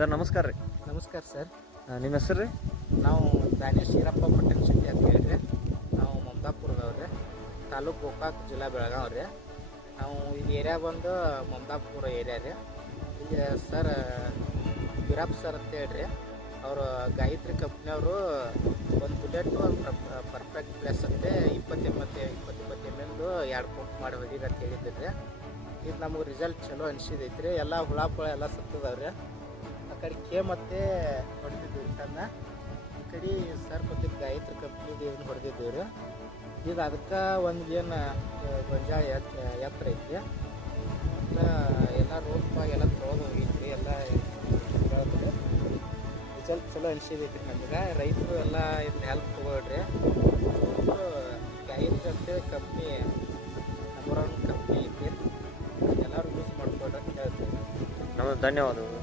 Sir ನಮಸ್ಕಾರ ರೀ. ನಮಸ್ಕಾರ ಸರ್. ನಿಮ್ಮ ಹೆಸರು ರೀ? ನಾವು ದಾನೇಶ್ ಈರಪ್ಪ ಪಟ್ಟಣ ಶೆಟ್ಟಿ ಅಂತ ಹೇಳಿರಿ. ನಾವು ಮಮದಾಪುರದವ್ರಿ, ತಾಲೂಕು ಗೋಕಾಕ್, ಜಿಲ್ಲಾ ಬೆಳಗಾವಿ ರೀ. ನಾವು ಇದು ಏರಿಯಾ ಬಂದು ಮಮದಾಪುರ ಏರಿಯಾ ರೀ. ಈಗ ಸರ್ ವೀರಪ್ಪ ಸರ್ ಅಂತ ಹೇಳ್ರಿ, ಅವರು ಗಾಯತ್ರಿ ಕಂಪ್ನಿಯವರು ಒಂದು ಬುಲೆಟ್ ಒಂದು ಪರ್ಫೆಕ್ಟ್ ಪ್ಲೇಸ್ ಅಂತೆ 20 ML 2 ಪಂಪ್ ಮಾಡಿ ಹೊಡೀರಿ ಅಂತ ಹೇಳಿದ್ರಿ ರೀ. ಇದು ನಮಗೆ ರಿಸಲ್ಟ್ ಚಲೋ ಅನಿಸಿದೈತಿ ರೀ. ಎಲ್ಲ ಹುಳ ಎಲ್ಲ ಸತ್ತದವ್ರಿ. ಆ ಕಡೆ ಮತ್ತೆ ಹೊಡೆದಿದ್ದೀವಿ ತನ್ನ ಈ ಕಡೆ ಸರ್ ಕೊಟ್ಟಿದ್ದು ಗಾಯತ್ರಿ ಕಂಪ್ನಿದು ಇದನ್ನು ಹೊಡೆದಿದ್ದೀವಿ ರೀ. ಈಗ ಅದಕ್ಕೆ ಒಂದು ಏನು ಗೊಂಜಾಳ ಎತ್ತರ ಐತಿ. ಮತ್ತು ಎಲ್ಲ ರೋಗ ಎಲ್ಲ ತೊಗೊಂಡು ಹೋಗೈತಿ. ಎಲ್ಲ ರಿಸಲ್ಟ್ ಚಲೋ ಅನಿಸಿದೈತಿ ನಮ್ಗೆ. ರೈತರು ಎಲ್ಲ ಇದನ್ನ ಹೆಲ್ಪ್ ತೊಗೊಳ್ರಿ. ಗಾಯತ್ರಿ ಅಂತೇಳಿ ಕಂಪ್ನಿ ನಂಬರ್ 1 ಕಂಪ್ನಿ ಐತಿ. ಎಲ್ಲರೂ ಯೂಸ್ ಮಾಡ್ಕೊಳ್ರಿ ಅಂತ ಹೇಳ್ತೀವಿ. ಧನ್ಯವಾದಗಳು.